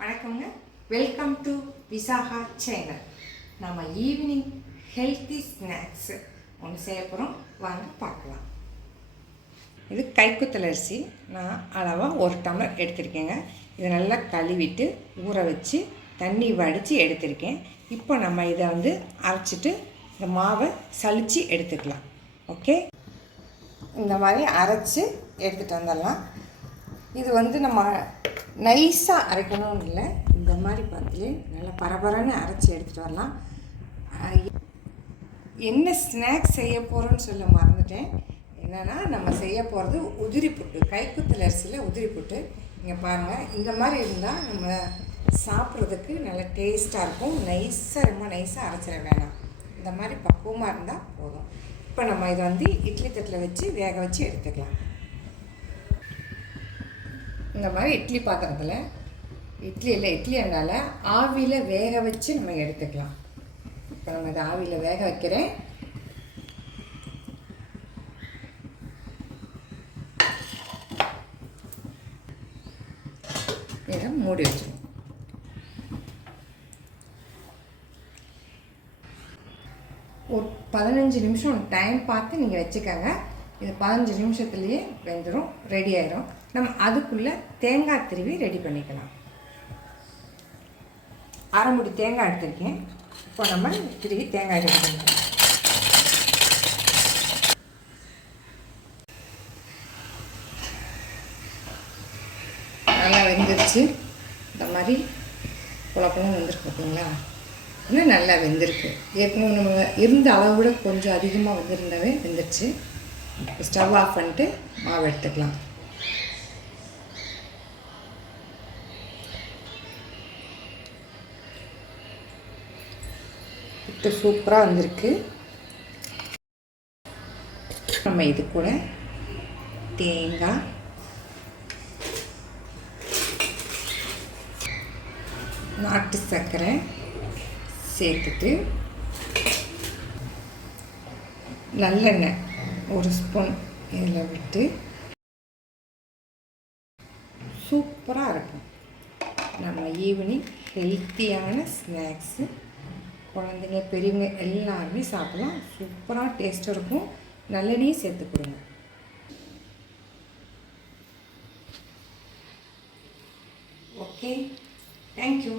வணக்கங்க, welcome to Visakha channel. நம்ம evening healthy snacks ஒன்று செய்ய போகிறோம், வாங்க பார்க்கலாம். இது கைக்குத்தல் அரிசி நான் அளவாக 1 டம்ளர் எடுத்திருக்கேங்க. இதை நல்லா கழுவிட்டு ஊற வச்சு தண்ணி வடித்து எடுத்திருக்கேன். இப்போ நம்ம இதை அரைச்சிட்டு இந்த மாவை சலித்து எடுத்துக்கலாம். ஓகே, இந்த மாதிரி அரைச்சி எடுத்துகிட்டு வந்துடலாம். இது நம்ம நைஸாக அரைக்கணும்னு இல்லை, இந்த மாதிரி பார்த்து நல்லா பரபரன்னு அரைச்சி எடுத்துகிட்டு வரலாம். என்ன ஸ்நாக்ஸ் செய்ய போகிறோன்னு சொல்ல மறந்துட்டேன். என்னென்னா, நம்ம செய்ய போகிறது உதிரி புட்டு, கைக்குத்தல் அரிசியில் உதிரி புட்டு. இங்கே பாருங்கள், இந்த மாதிரி இருந்தால் நம்ம சாப்பிட்றதுக்கு நல்லா டேஸ்ட்டாக இருக்கும். ரொம்ப நைஸாக அரைச்சிட வேணாம், இந்த மாதிரி பக்குவமாக இருந்தால் போதும். இப்போ நம்ம இதை இட்லி தட்டில் வச்சு வேக வச்சு எடுத்துக்கலாம். இந்த மாதிரி இட்லி பாத்திரத்தில், இட்லி என்னால் ஆவியில் வேக வச்சு நம்ம எடுத்துக்கலாம். இப்போ நம்ம இதை ஆவியில் வேக வைக்கிறேன். இதை மூடி வச்சிடும். ஒரு 15 நிமிஷம் டைம் பார்த்து நீங்கள் வச்சுக்கோங்க. இது 15 நிமிஷத்துலேயே வெந்துடும், ரெடி ஆயிடும். நம்ம அதுக்குள்ளே தேங்காய் திருவி ரெடி பண்ணிக்கலாம். அரை முடி தேங்காய் எடுத்துருக்கேன். இப்போ நம்ம திருவி தேங்காய் ரெடி பண்ணிக்கலாம். நல்லா வெந்துருச்சு. இந்த மாதிரி குழப்பமும் வெந்திருக்கு பார்த்தீங்களா? இன்னும் நல்லா வெந்திருக்கு. ஏற்கனவே நம்ம இருந்த அளவு விட கொஞ்சம் அதிகமாக வெந்திருந்தாவே வெந்துருச்சு. ஸ்டவ் ஆஃப் பண்ணிட்டு மாவு எடுத்துக்கலாம். புட்டு சூப்பராக வந்திருக்கு. நம்ம இது கூட தேங்காய், நாட்டு சர்க்கரை சேர்த்துட்டு நல்லெண்ணெய் 1 ஸ்பூன் இதில் விட்டு சூப்பராக இருக்கும். நம்ம ஈவினிங் ஹெல்த்தியான ஸ்நாக்ஸு, குழந்தைங்க பெரியவங்க எல்லாருமே சாப்பிடலாம். சூப்பராக டேஸ்ட்டாக இருக்கும். நல்லெண்ணெயும் சேர்த்து கொடுங்க. Okay, thank you.